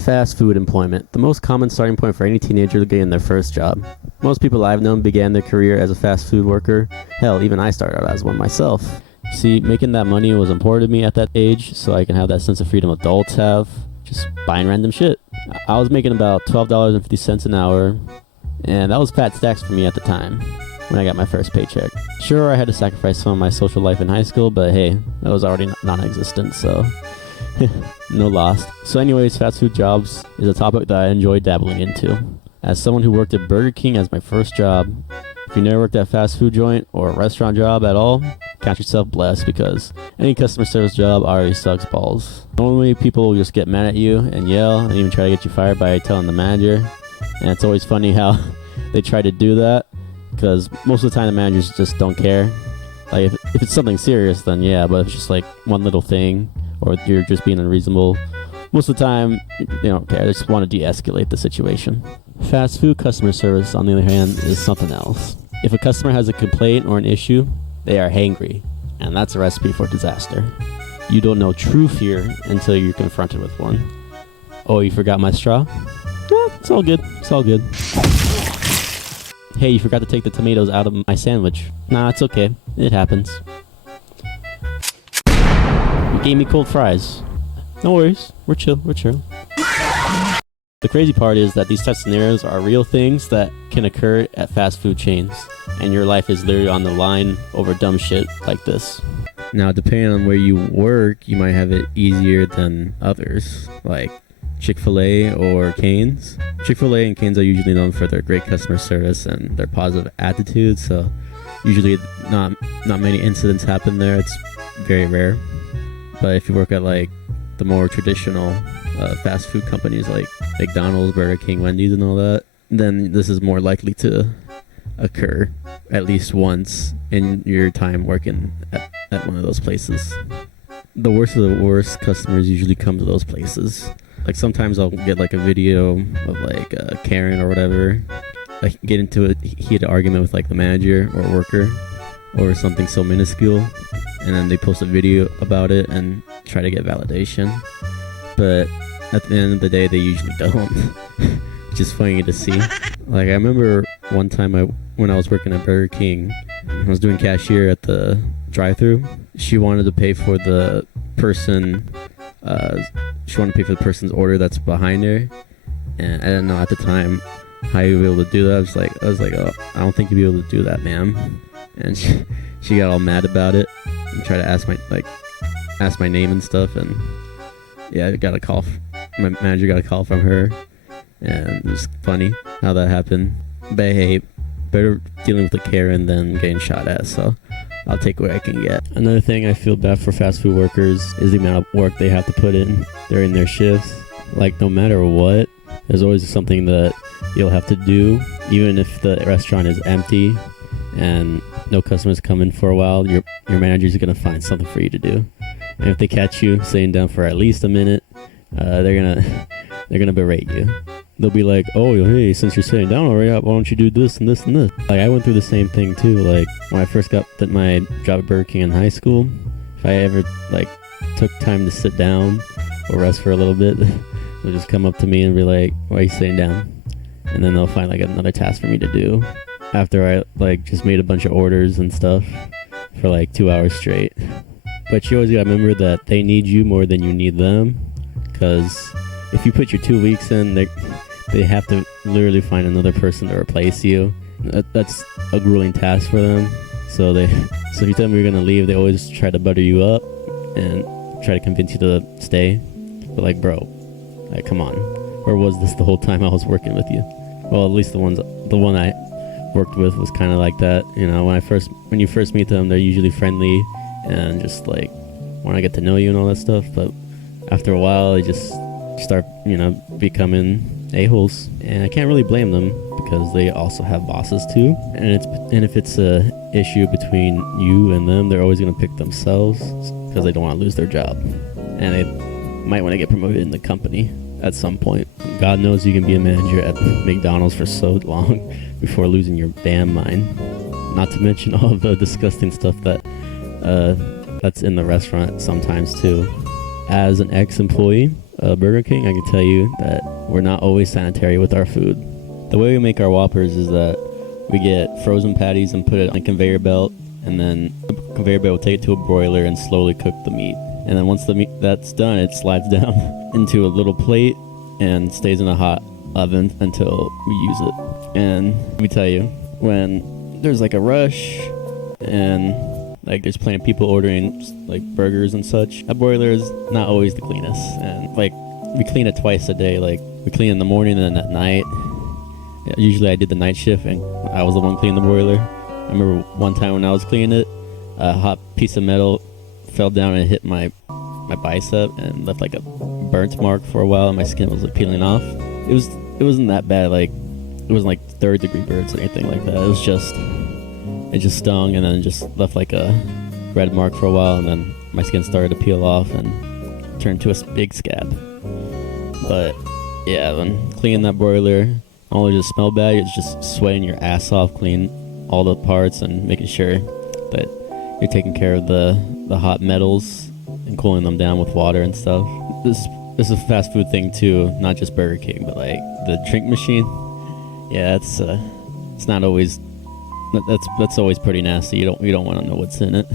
Fast food employment, the most common starting point for any teenager to get in their first job. Most people I've known began their career as a fast food worker. Hell, even I started out as one myself. See, making that money was important to me at that age, so I can have that sense of freedom adults have, just buying random shit. I was making about $12.50 an hour, and that was fat stacks for me at the time, when I got my first paycheck. Sure, I had to sacrifice some of my social life in high school, but hey, that was already non-existent, so no loss. So anyways, fast food jobs is a topic that I enjoy dabbling into. As someone who worked at Burger King as my first job, if you never worked at a fast food joint or a restaurant job at all, count yourself blessed, because any customer service job already sucks balls. Normally people will just get mad at you and yell and even try to get you fired by telling the manager, and it's always funny how they try to do that, because most of the time the managers just don't care. Like if it's something serious, then yeah, but if it's just like one little thing or you're just being unreasonable, most of the time they don't care. They just want to de-escalate the situation. Fast food customer service, on the other hand, is something else. If a customer has a complaint or an issue, they are hangry, and that's a recipe for disaster. You don't know true fear until you're confronted with one. Oh, you forgot my straw? Well, it's all good. It's all good. Hey, you forgot to take the tomatoes out of my sandwich. Nah, it's okay. It happens. You gave me cold fries. No worries. We're chill. We're chill. The crazy part is that these types of scenarios are real things that can occur at fast food chains, and your life is literally on the line over dumb shit like this. Now, depending on where you work, you might have it easier than others, like Chick-fil-A or Cane's. Chick-fil-A and Cane's are usually known for their great customer service and their positive attitude, so usually not many incidents happen there. It's very rare. But if you work at like the more traditional fast food companies like McDonald's, Burger King, Wendy's and all that, then this is more likely to occur at least once in your time working at one of those places. The worst of the worst customers usually come to those places. Like sometimes I'll get like a video of like Karen or whatever, like get into a heated argument with like the manager or worker over something so minuscule, and then they post a video about it and try to get validation. But at the end of the day, they usually don't. Which is funny to see. Like I remember one time when I was working at Burger King, I was doing cashier at the drive-thru. She wanted to pay for the person. She wanted to pay for the person's order that's behind her, and I didn't know at the time how you would be able to do that. I was like, oh, I don't think you'd be able to do that, ma'am. And she got all mad about it and tried to ask my name and stuff. And yeah, I got a call. My manager got a call from her, and it was funny how that happened. But hey, better dealing with a Karen than getting shot at. So I'll take what I can get. Another thing I feel bad for fast food workers is the amount of work they have to put in during their shifts. Like no matter what, there's always something that you'll have to do, even if the restaurant is empty and no customers come in for a while. Your manager's gonna find something for you to do, and if they catch you sitting down for at least a minute, they're gonna berate you. They'll be like, oh, hey, since you're sitting down already, why don't you do this and this and this? Like, I went through the same thing, too. Like, when I first got my job at Burger King in high school, if I ever, like, took time to sit down or rest for a little bit, they'll just come up to me and be like, why are you sitting down? And then they'll find, like, another task for me to do after I, like, just made a bunch of orders and stuff for, like, 2 hours straight. But you always gotta remember that they need you more than you need them, because if you put your 2 weeks in, they have to literally find another person to replace you. That's a grueling task for them. So if you tell them you're gonna leave, they always try to butter you up and try to convince you to stay. But like, bro, like, come on. Where was this the whole time I was working with you? Well, at least the one I worked with was kind of like that. You know, when you first meet them, they're usually friendly and just like want to get to know you and all that stuff. But after a while, they just start, becoming a-holes, and I can't really blame them because they also have bosses too. And if it's a issue between you and them, they're always gonna pick themselves because they don't want to lose their job, and they might want to get promoted in the company at some point. God knows you can be a manager at McDonald's for so long before losing your damn mind. Not to mention all the disgusting stuff that's in the restaurant sometimes too. As an ex-employee Burger King, I can tell you that we're not always sanitary with our food. The way we make our Whoppers is that we get frozen patties and put it on a conveyor belt, and then the conveyor belt will take it to a broiler and slowly cook the meat. And then once the meat that's done, it slides down into a little plate and stays in a hot oven until we use it. And let me tell you, when there's like a rush and like there's plenty of people ordering like burgers and such, that broiler is not always the cleanest. And like we clean it twice a day. Like we clean in the morning and then at night. Usually I did the night shift and I was the one cleaning the broiler. I remember one time when I was cleaning it, a hot piece of metal fell down and hit my bicep and left like a burnt mark for a while, and my skin was like peeling off. It wasn't that bad, like it wasn't like 3rd degree burns or anything like that. It just stung and then just left like a red mark for a while, and then my skin started to peel off and turned to a big scab. But yeah, when cleaning that broiler, not only does it smell bad, it's just sweating your ass off cleaning all the parts and making sure that you're taking care of the hot metals and cooling them down with water and stuff. This is a fast food thing too, not just Burger King, but like the drink machine. Yeah, it's not always. That's always pretty nasty. You don't want to know what's in it,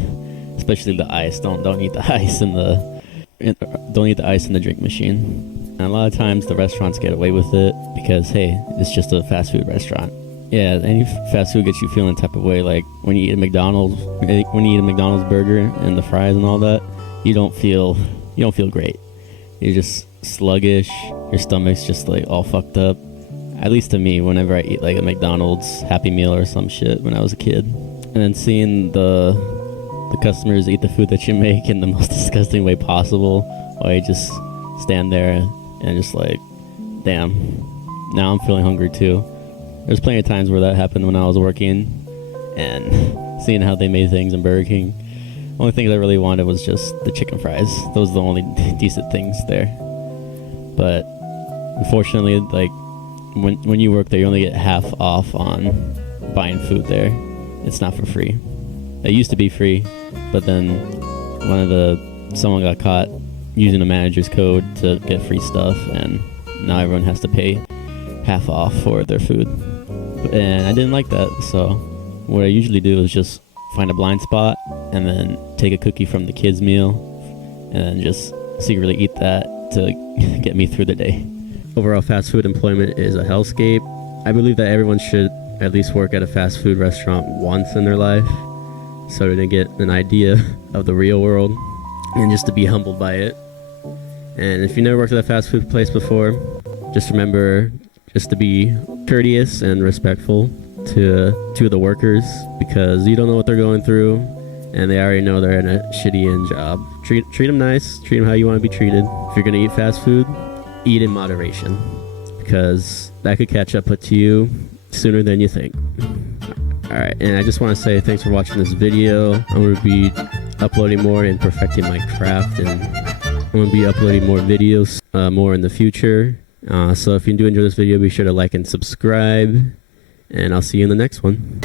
especially the ice. Don't eat the ice don't eat the ice in the drink machine. And a lot of times the restaurants get away with it because hey, it's just a fast food restaurant. Yeah, any fast food gets you feeling the type of way. Like when you eat a McDonald's burger and the fries and all that, you don't feel great. You're just sluggish. Your stomach's just like all fucked up. At least to me, whenever I eat like a McDonald's Happy Meal or some shit when I was a kid. And then seeing the customers eat the food that you make in the most disgusting way possible, or you just stand there and just like, damn, now I'm feeling hungry too. There's plenty of times where that happened when I was working and seeing how they made things in Burger King. Only thing I really wanted was just the chicken fries. Those are the only decent things there. But unfortunately, like when you work there, you only get half off on buying food there. It's not for free. It used to be free, but then someone got caught using a manager's code to get free stuff, and now everyone has to pay half off for their food. And I didn't like that, so what I usually do is just find a blind spot and then take a cookie from the kids' meal and then just secretly eat that to get me through the day. Overall, fast food employment is a hellscape. I believe that everyone should at least work at a fast food restaurant once in their life so they get an idea of the real world and just to be humbled by it. And if you never worked at a fast food place before, just remember just to be courteous and respectful to the workers, because you don't know what they're going through and they already know they're in a shitty end job. Treat them nice, treat them how you want to be treated. If you're going to eat fast food, eat in moderation, because that could catch up to you sooner than you think. Alright, and I just want to say thanks for watching this video. I'm going to be uploading more and perfecting my craft, and I'm going to be uploading more videos more in the future. So if you do enjoy this video, be sure to like and subscribe, and I'll see you in the next one.